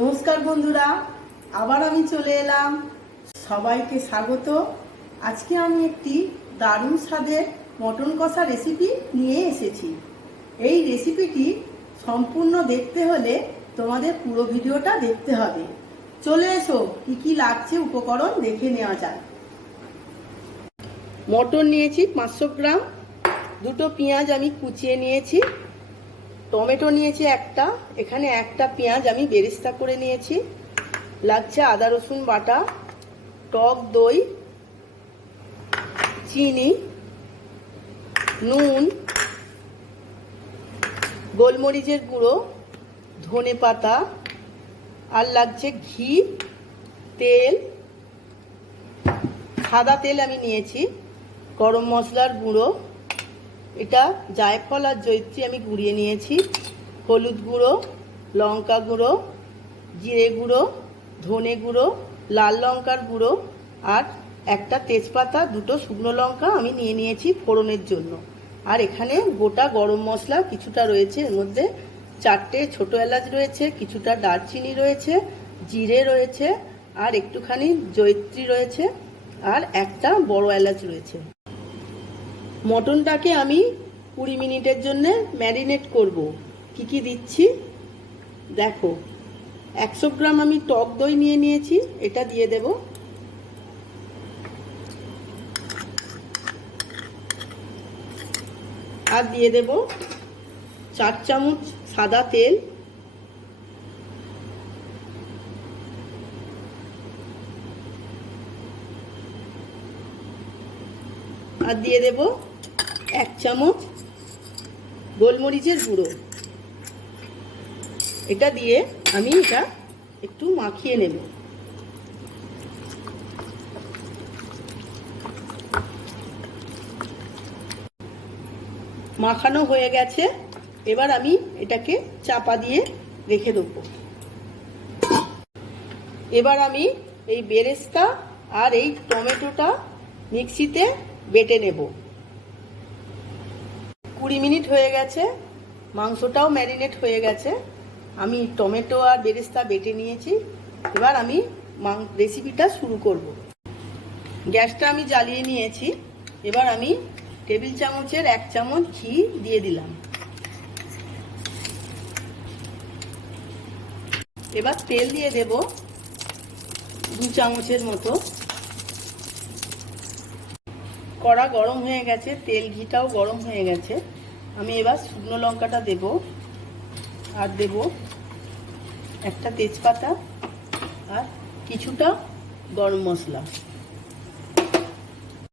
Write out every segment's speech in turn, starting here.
নমস্কার বন্ধুরা, আবার আমি চলে এলাম। সবাইকে স্বাগত। আজকে আমি একটি দারুণ স্বাদের মটন কষা রেসিপি নিয়ে এসেছি। এই রেসিপিটি সম্পূর্ণ দেখতে হলে তোমাদের পুরো ভিডিওটা দেখতে হবে। চলে এসো, কি কি লাগছে উপকরণ দেখে নেওয়া যাক। মটন নিয়েছি 500 গ্রাম, দুটো পেঁয়াজ আমি কুচিয়ে নিয়েছি, টমেটো নিয়েছি একটা, এখানে একটা পেঁয়াজ আমি বেরেস্তা করে নিয়েছি, লাগছে আদা রসুন বাটা, টক দই, চিনি, নুন, গোলমরিচের গুঁড়ো, ধনে পাতা, আর লাগছে ঘি, তেল, সাদা তেল আমি নিয়েছি, গরম মশলার গুঁড়ো, এটা জায়ফল আর জয়িত্রী আমি গুঁড়িয়ে নিয়েছি, হলুদ গুঁড়ো, লঙ্কা গুঁড়ো, জিরে গুঁড়ো, ধনে গুঁড়ো, লাল লঙ্কার গুঁড়ো, আর একটা তেজপাতা, দুটো শুকনো লঙ্কা আমি নিয়ে নিয়েছি ফোড়নের জন্য। আর এখানে গোটা গরম মশলা কিছুটা রয়েছে, এর মধ্যে 4টে ছোটো এলাচ রয়েছে, কিছুটা দারচিনি রয়েছে, জিরে রয়েছে, আর একটুখানি জয়িত্রী রয়েছে, আর একটা বড় এলাচ রয়েছে। মটনটাকে আমি 20 মিনিটের জন্য ম্যারিনেট করব। কি কি দিচ্ছি দেখো। 100 গ্রাম আমি টক দই নিয়ে নিয়েছি, এটা দিয়ে দেব। আর দিয়ে দেব 4 চামচ সাদা তেল, আর দিয়ে দেব 1 চামচ গোলমরিচের গুঁড়ো। এটা দিয়ে আমি এটা একটু মাখিয়ে নেব। মাখানো হয়ে গেছে, এবার আমি এটাকে চাপা দিয়ে রেখে দেবো। এবার আমি এই বেরেস্তা আর এই টমেটোটা মিক্সিতে বেটে নেব। 20 মিনিট হয়ে গেছে, মাংসটাও ম্যারিনেট হয়ে গেছে, আমি টমেটো আর বেরেস্তা বেটে নিয়েছি। এবার আমি রেসিপিটা শুরু করব। গ্যাসটা আমি জ্বালিয়ে নিয়েছি, এবার আমি টেবিল চামচের 1 চামচ ঘি দিয়ে দিলাম। এবার তেল দিয়ে দেব 2 চামচের মতো। কড়া গরম হয়ে গেছে, তেল ঘিটাও গরম হয়ে গেছে। আমি এবার শুকনো লঙ্কাটা দেব, আর দেব একটা তেজপাতা আর কিছুটা গরম মশলা।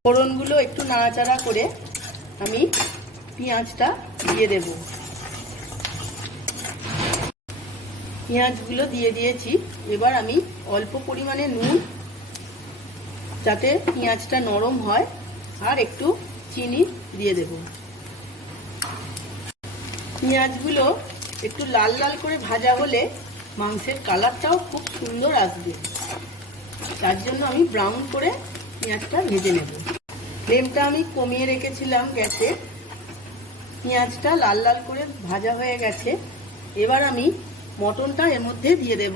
ফোড়নগুলো একটু নাড়াচাড়া করে আমি পেঁয়াজটা দিয়ে দেব। পেঁয়াজগুলো দিয়ে দিয়েছি, এবার আমি অল্প পরিমাণে নুন, যাতে পেঁয়াজটা নরম হয়, আর একটু চিনি দিয়ে দেব। পেঁয়াজগুলো একটু লাল লাল করে ভাজা হলে মাংসের কালারটাও খুব সুন্দর আসবে, তার জন্য আমি ব্রাউন করে পেঁয়াজটা ভেজে নেব। ফ্লেমটা আমি কমিয়ে রেখেছিলাম গ্যাসে। পেঁয়াজটা লাল লাল করে ভাজা হয়ে গেছে, এবার আমি মটনটা এর মধ্যে দিয়ে দেব।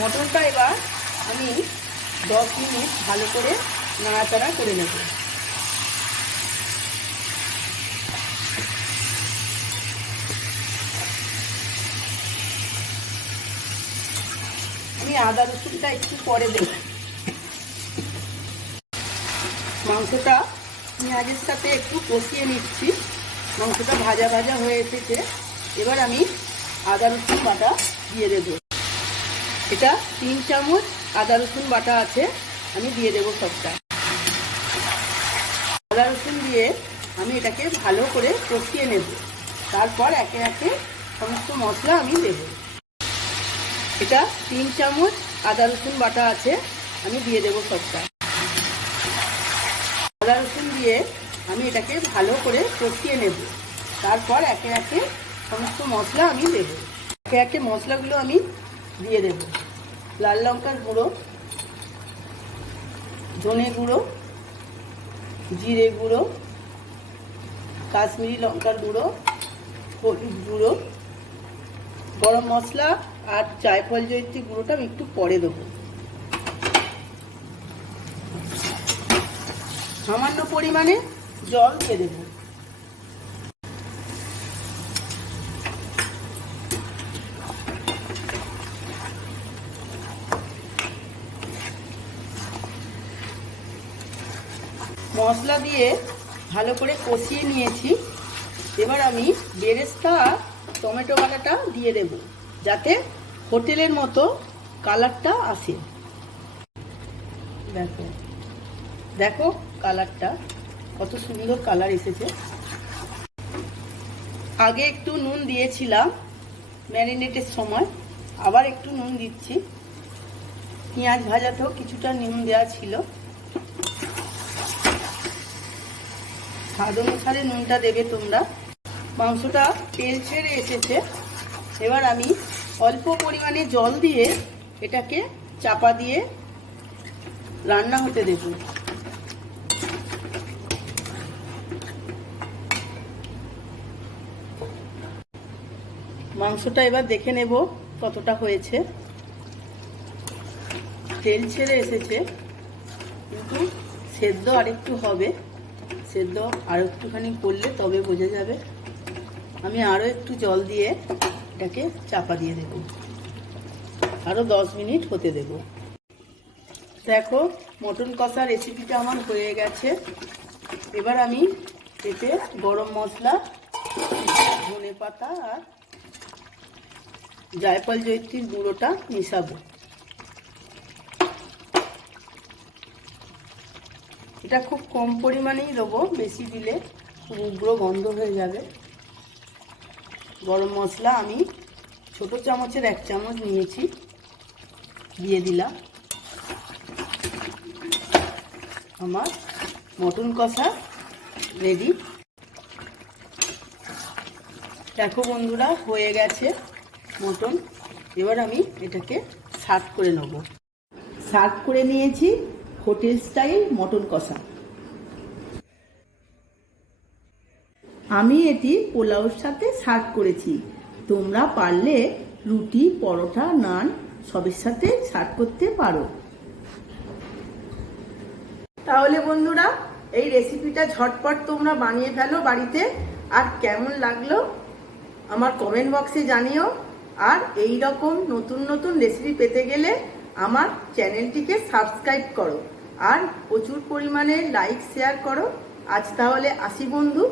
মটনটা এবার আমি 10 মিনিট ভালো করে নাড়াচাড়া করে নেব। আমি আদা রসুনটা একটু পরে দেব। মাংসটা পেঁয়াজের সাথে একটু কষিয়ে নিচ্ছি, মাংসটা ভাজা ভাজা হয়ে এসেছে। এবার আমি আদা রসুন বাটা দিয়ে দেব। এটা 3 চামচ আদা রসুন বাটা আছে, আমি দিয়ে দেব সবটা। আদা রসুন দিয়ে আমি এটাকে ভালো করে কষিয়ে নেব, তারপর একে একে সমস্ত মশলা আমি দেব। এটা 3 চামচ আদা রসুন বাটা আছে, আমি দিয়ে দেব সবটা। আদা রসুন দিয়ে আমি এটাকে ভালো করে কষিয়ে নেব, তারপর একে একে সমস্ত মশলা আমি দেব। একে একে মশলাগুলো আমি দিয়ে দেব। লাল লঙ্কার গুঁড়ো, ধনে গুঁড়ো, জিরে গুঁড়ো, কাশ্মীরি লঙ্কার গুঁড়ো, হলুদ গুঁড়ো, গরম মশলা আর জায়ফল জয়িত্রী গুঁড়োটা আমি একটু পরে দেবো। সামান্য পরিমাণে জল দিয়ে দেবো। মশলা দিয়ে ভালো করে কষিয়ে নিয়েছি। এবার আমি বেরেস্তা আর টমেটো বাটাটা দিয়ে দেব, যাতে হোটেলের মতো কালারটা আসে। দেখো দেখো কালারটা কত সুন্দর কালার এসেছে। আগে একটু নুন দিয়েছিলাম ম্যারিনেটের সময়, আবার একটু নুন দিচ্ছি। পেঁয়াজ ভাজাতেও কিছুটা নুন দেওয়া ছিল। স্বাদ অনুসারে নুনটা দেবে তোমরা। মাংসটা তেল ছেড়ে এসেছে। এবার আমি অল্প পরিমাণে জল দিয়ে এটাকে চাপা দিয়ে রান্না হতে দেব। মাংসটা এবার দেখে নেব কতটা হয়েছে। তেল ছেড়ে এসেছে, কিন্তু সেদ্ধ আরেকটু হবে। সেদ্ধ আরও একটুখানি করলে তবে বোঝা যাবে। আমি আরও একটু জল দিয়ে এটাকে চাপা দিয়ে দেব, আরও 10 মিনিট হতে দেব। দেখো মটন কষা রেসিপিটা আমার হয়ে গেছে। এবার আমি এতে গরম মশলা, ধনে পাতা আর জায়ফল জয়িত্রীর গুঁড়োটা মিশাবো। এটা খুব কম পরিমাণেই দেবো, বেশি দিলে উগ্র গন্ধ হয়ে যাবে। গরম মশলা আমি ছোট চামচের 1 চামচ নিয়েছি, দিয়ে দিলাম। আমার মটন কষা রেডি। দেখো বন্ধুরা হয়ে গেছে মটন। এবার আমি এটাকে সার্ভ করে নেব। সার্ভ করে নিয়েছি হোটেল স্টাইল মটন কষা। আমি এটি পোলাওর সাথে সার্ভ করেছি। তোমরা পারলে রুটি, পরোটা, নান সবের সাথে সার্ভ করতে পারো। তাহলে বন্ধুরা এই রেসিপিটা ঝটপট তোমরা বানিয়ে ফেলো বাড়িতে। আর কেমন লাগলো আমার কমেন্ট বক্সে জানিও। আর এই রকম নতুন নতুন রেসিপি পেতে গেলে আমার চ্যানেলটিকে সাবস্ক্রাইব করো আর প্রচুর পরিমাণে লাইক শেয়ার করো। আজ তাহলে আসি বন্ধু।